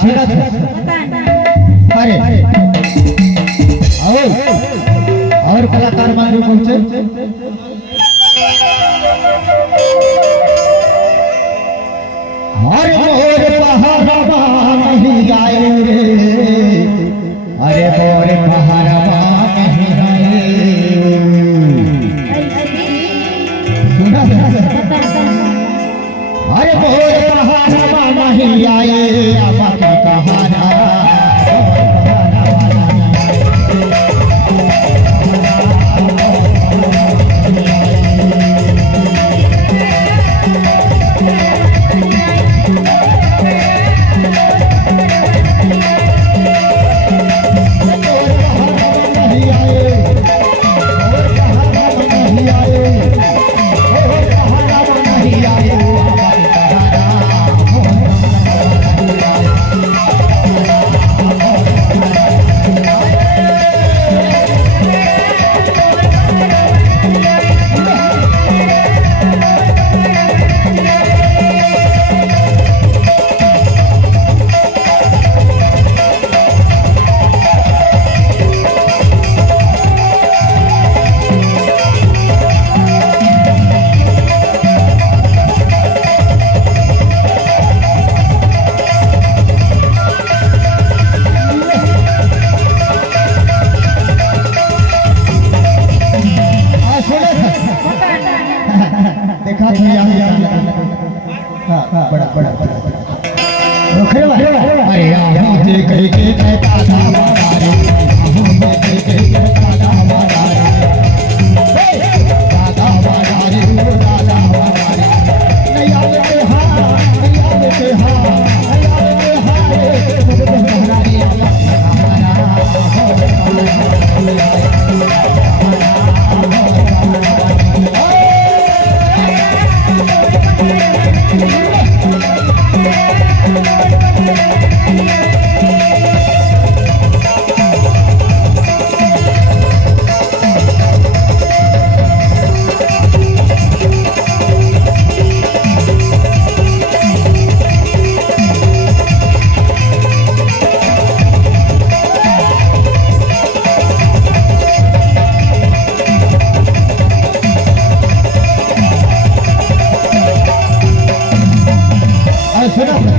सुनत अरे और कलाकार मानू पहुंचे हर मोर पहाड़वा नहीं आए रे अरे मोर पहाड़वा नहीं आए सुनत अरे मोर पहाड़वा नहीं आए आवा का कहाना बड़ा बड़ा अरे मुझे कह के दादा हमारा रे मुझे कह के दादा हमारा रे दादा हमारा रे दादा हमारा रे नहीं आवे के हां नहीं आवे के हां नहीं आवे के हां रे हमारा रे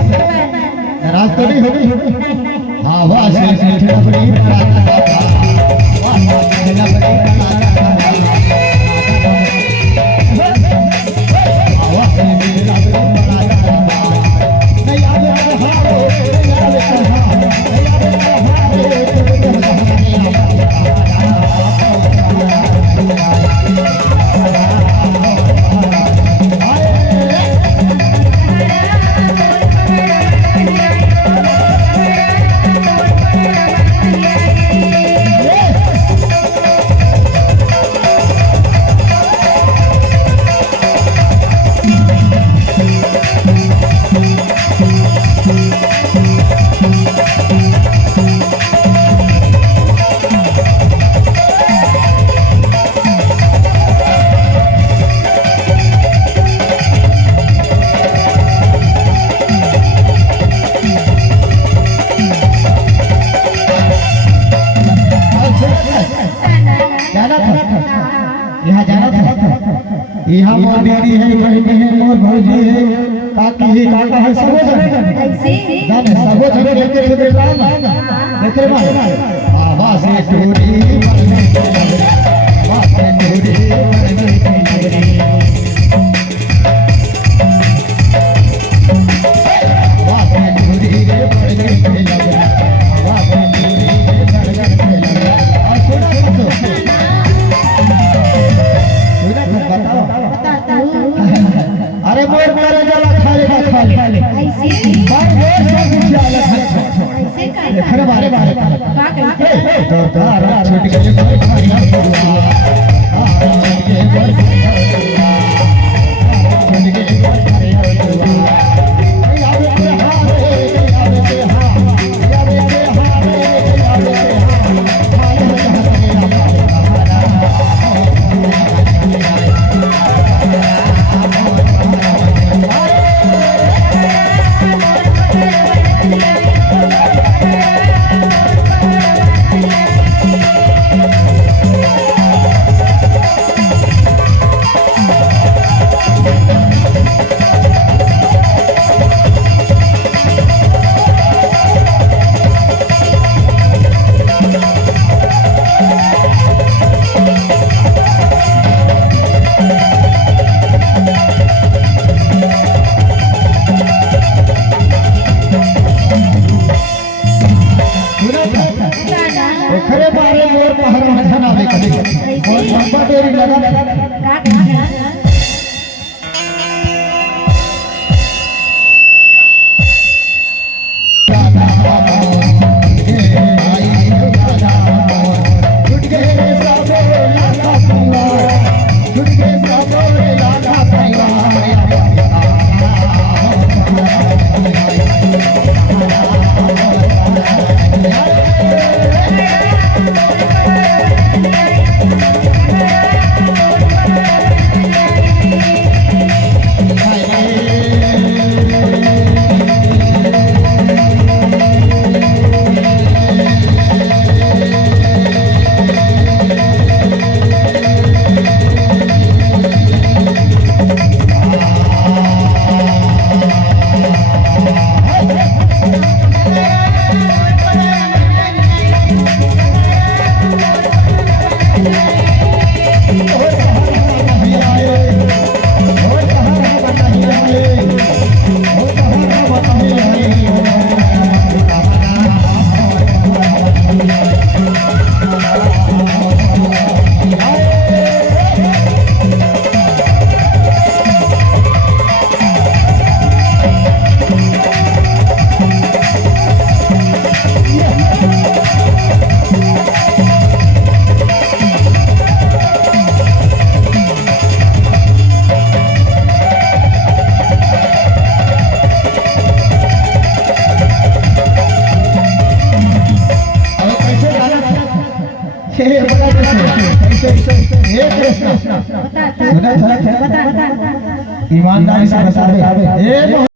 नाराज तो नहीं होगी हवा से अपनी यहाँ जाना था यहाँ मोर दीदी है बहन है मोर भौजी है काकी है काका है सबो जन जाने सबो जन लेके थे राम देखे बाबा से टोरी बाबा से टोरी अरे मोर मेरा जला खाले ऐसे खरे बारे तो तारा छूट गई हे कृष्ण सुना था ईमानदारी से बता दे